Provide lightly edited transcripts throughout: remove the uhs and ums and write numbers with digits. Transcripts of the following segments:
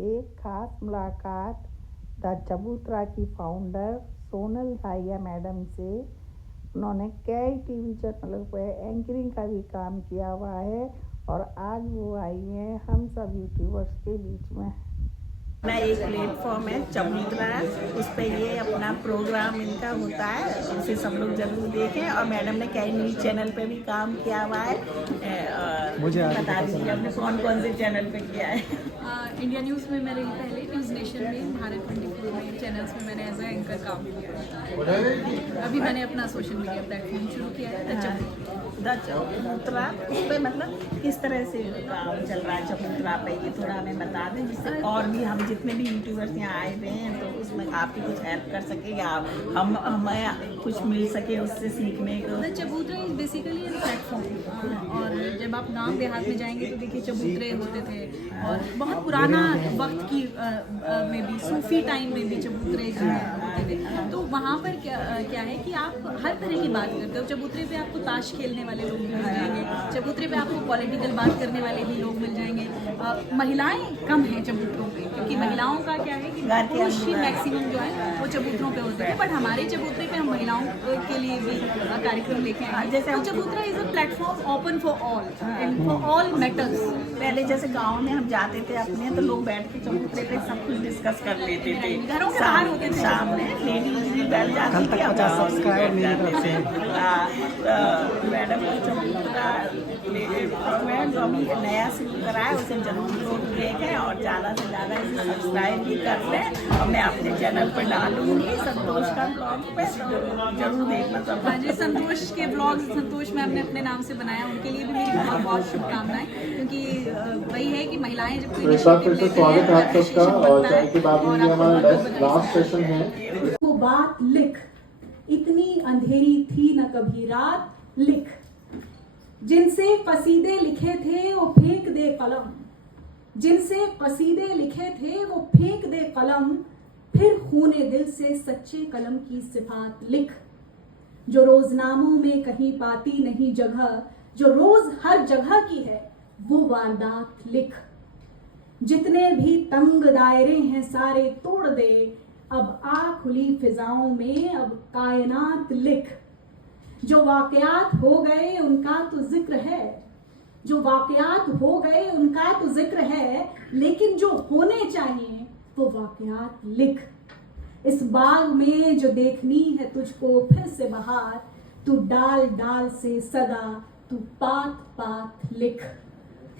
एक खास मुलाकात द चबूतरा की फाउंडर सोनल धारिया मैडम से। उन्होंने कई टीवी चैनलों पर एंकरिंग का भी काम किया हुआ है और आज वो आई हैं हम सब यूट्यूबर्स के बीच में। अपना एक प्लेटफॉर्म है चबूतरा, उस पर ये अपना प्रोग्राम इनका होता है, उसे सब लोग जरूर देखें। और मैडम ने कई न्यूज़ चैनल पे भी काम किया हुआ है। मुझे बता दीजिए आपने कौन कौन से चैनल पे किया है? इंडिया न्यूज़ में मैं रही पहले, न्यूज़ नेशन में, भारत 24 में, चैनल्स में मैंने एज ए एंकर काम किया। अभी मैंने अपना सोशल मीडिया प्लेटफॉर्म शुरू किया है द चबूतरा। उस पर मतलब किस तरह से काम चल रहा है चबूतरा पे, ये थोड़ा हमें बता दें, जिससे और भी हम जितने भी यूट्यूबर्स यहाँ आए हुए हैं तो उसमें आपकी कुछ हेल्प कर सके या हम हमें कुछ मिल सके उससे सीखने को। द चबूतरा इज बेसिकली एन प्लेटफॉर्म। और जब आप गांव देहात में जाएंगे तो देखिए चबूतरे होते थे, और बहुत पुराना वक्त की में भी, सूफी टाइम में भी चबूतरे जो है होते थे। तो वहाँ पर क्या है कि आप हर तरह की बात करते हो। चबूतरे पे आपको ताश खेलने वाले लोग भी मिल जाएंगे, चबूतरे पे आपको पॉलिटिकल बात करने वाले भी लोग मिल जाएंगे। महिलाएं कम हैं चबूतरों पे, क्योंकि महिलाओं का क्या है कि पुरुष ही मैक्सिमम जो है वो चबूतरों पे होते हैं। बट हमारे चबूतरे पे हम महिलाओं के लिए भी कार्यक्रम लेके आए। जैसे चबूतरा is a platform open for all and for all matters. पहले जैसे गांव में हम जाते थे अपने, तो लोग बैठ के चबूतरे पे सब कुछ डिस्कस कर लेते थे, घरों के बाहर होते थे, सामने लेडीज भी बैठ जाती थी। मैडम को चबूतरा जो अभी नया शुरू करा है उसे जरूर लोग देखें और ज़्यादा से ज़्यादा इसे सब्सक्राइब भी कर लें। और मैं अपने चैनल पर डालूंगी संतोष का ब्लॉग पे, जरूर देखना सब। हाँ जी, संतोष के ब्लॉग, संतोष मैम ने अपने नाम से बनाया, उनके लिए भी मेरी बहुत बहुत शुभकामनाएं। क्योंकि वही है कि महिलाएं जब कोई स्वागत है आप सबका। और चाय के बाद में हमारा लास्ट सेशन है। वो बात लिख, इतनी अंधेरी थी न कभी रात, लिख। जिनसे कसीदे लिखे थे वो फेंक दे कलम, जिनसे कसीदे लिखे थे वो फेंक दे कलम, फिर खूने दिल से सच्चे कलम की सिफात लिख। जो रोजनामों में कहीं पाती नहीं जगह, जो रोज हर जगह की है वो वारदात लिख। जितने भी तंग दायरे हैं सारे तोड़ दे, अब आ खुली फिजाओं में अब कायनात लिख। जो वाकयात हो गए उनका तो जिक्र है, जो वाकयात हो गए उनका तो जिक्र है, लेकिन जो होने चाहिए वो वाकयात लिख। इस बाग में जो देखनी है तुझको फिर से बहार, तू डाल डाल से सदा, तू पात पात लिख।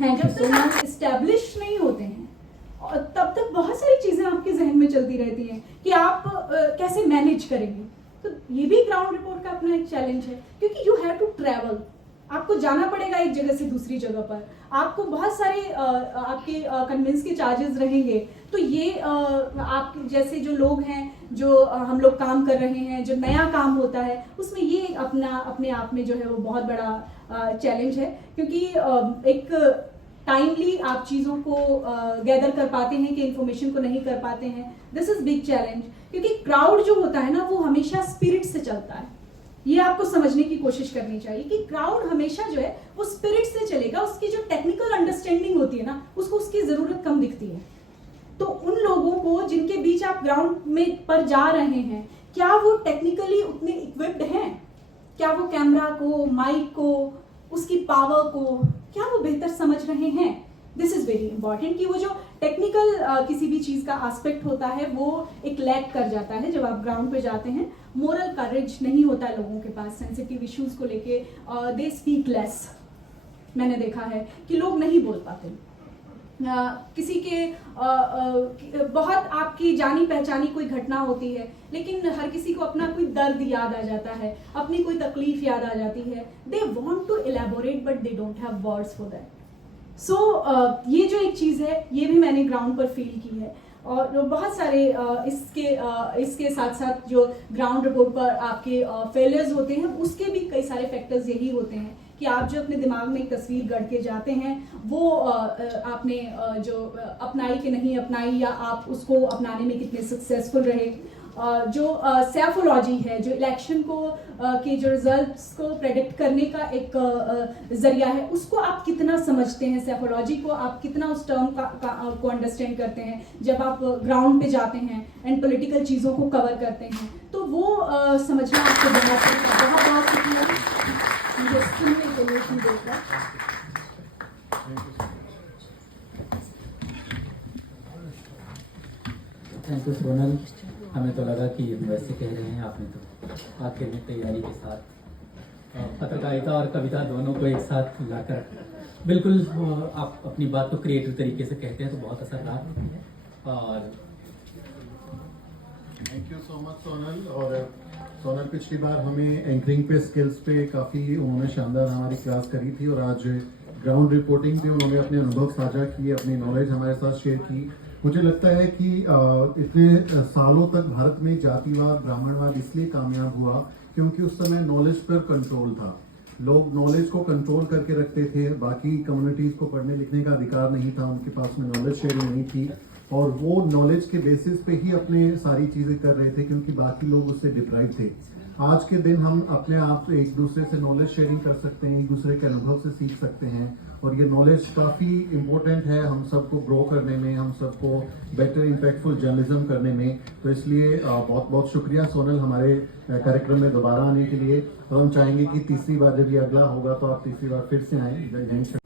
जब तक आप इस्टेब्लिश नहीं होते हैं और तब तक बहुत सारी चीजें आपके जहन में चलती रहती हैं कि आप कैसे मैनेज करेंगे। तो ये भी ग्राउंड रिपोर्ट का अपना एक चैलेंज है, क्योंकि यू हैव टू ट्रैवल, आपको जाना पड़ेगा एक जगह से दूसरी जगह पर, आपको बहुत सारे आपके कन्विंस के चार्जेस रहेंगे। तो ये आप जैसे जो लोग हैं, जो हम लोग काम कर रहे हैं, जो नया काम होता है, उसमें ये अपने आप में जो है वो बहुत बड़ा चैलेंज है। क्योंकि एक टाइमली आप चीज़ों को गैदर कर पाते हैं कि इंफॉर्मेशन को नहीं कर पाते हैं, दिस इज बिग चैलेंज। क्योंकि क्राउड जो होता है ना वो हमेशा स्पिरिट से चलता है, ये आपको समझने की कोशिश करनी चाहिए कि क्राउड हमेशा जो है वो स्पिरिट से चलेगा। उसकी जो टेक्निकल अंडरस्टैंडिंग होती है ना, उसको उसकी जरूरत कम दिखती है। तो उन लोगों को जिनके बीच आप ग्राउंड में पर जा रहे हैं, क्या वो टेक्निकली उतने इक्विप्ड हैं? क्या वो कैमरा को, माइक को, उसकी पावर को क्या वो बेहतर समझ रहे हैं? दिस इज वेरी इंपॉर्टेंट कि वो जो टेक्निकल किसी भी चीज का एस्पेक्ट होता है वो एक लैक कर जाता है जब आप ग्राउंड पे जाते हैं। मोरल करेज नहीं होता है लोगों के पास सेंसिटिव इश्यूज को लेके, दे स्पीक लेस। मैंने देखा है कि लोग नहीं बोल पाते। किसी के बहुत आपकी जानी पहचानी कोई घटना होती है, लेकिन हर किसी को अपना कोई दर्द याद आ जाता है, अपनी कोई तकलीफ याद आ जाती है। They want to elaborate but they don't have words for that. So ये जो एक चीज़ है ये भी मैंने ग्राउंड पर फील की है। और बहुत सारे इसके साथ साथ जो ग्राउंड रिपोर्ट पर आपके फेलियर्स होते हैं, उसके भी कई सारे फैक्टर्स यही होते हैं कि आप जो अपने दिमाग में एक तस्वीर गढ़ के जाते हैं वो आपने जो अपनाई कि नहीं अपनाई, या आप उसको अपनाने में कितने सक्सेसफुल रहे। जो सेफोलॉजी है, जो इलेक्शन को के जो रिजल्ट्स को प्रेडिक्ट करने का एक जरिया है, उसको आप कितना समझते हैं? सेफोलॉजी को आप कितना उस टर्म को अंडरस्टैंड करते हैं जब आप ग्राउंड पे जाते हैं एंड पॉलिटिकल चीज़ों को कवर करते हैं? तो वो समझना आपको बहुत शुक्रिया मुझे सुनने के लिए देकर। Thank you Sonal. हमें तो लगा कि वैसे कह रहे हैं, आपने तो आखिर में तैयारी के साथ पत्रकारिता और कविता दोनों को एक साथ लाकर बिल्कुल आप अपनी बात को क्रिएटिव तरीके से कहते हैं, तो बहुत असरदार होती है। और thank you so much Sonal. और सोनल पिछली बार हमें एंकरिंग पे स्किल्स पे काफ़ी उन्होंने शानदार हमारी क्लास करी थी, और आज ग्राउंड रिपोर्टिंग पे उन्होंने अपने अनुभव साझा किए, अपनी नॉलेज हमारे साथ शेयर की। मुझे लगता है कि इतने सालों तक भारत में जातिवाद, ब्राह्मणवाद इसलिए कामयाब हुआ क्योंकि उस समय नॉलेज पर कंट्रोल था। लोग नॉलेज को कंट्रोल करके रखते थे, बाकी कम्युनिटीज़ को पढ़ने लिखने का अधिकार नहीं था, उनके पास में नॉलेज शेयरिंग नहीं थी, और वो नॉलेज के बेसिस पे ही अपने सारी चीज़ें कर रहे थे क्योंकि बाकी लोग उससे डिप्राइव थे। आज के दिन हम अपने आप से एक दूसरे से नॉलेज शेयरिंग कर सकते हैं, एक दूसरे के अनुभव से सीख सकते हैं, और ये नॉलेज काफ़ी इम्पोर्टेंट है हम सबको ग्रो करने में, हम सबको बेटर इम्पैक्टफुल जर्नलिज्म करने में। तो इसलिए बहुत बहुत शुक्रिया सोनल हमारे कार्यक्रम में दोबारा आने के लिए, और हम चाहेंगे कि तीसरी बार जब ये अगला होगा तो आप तीसरी बार फिर से आएँ। जय हिंद।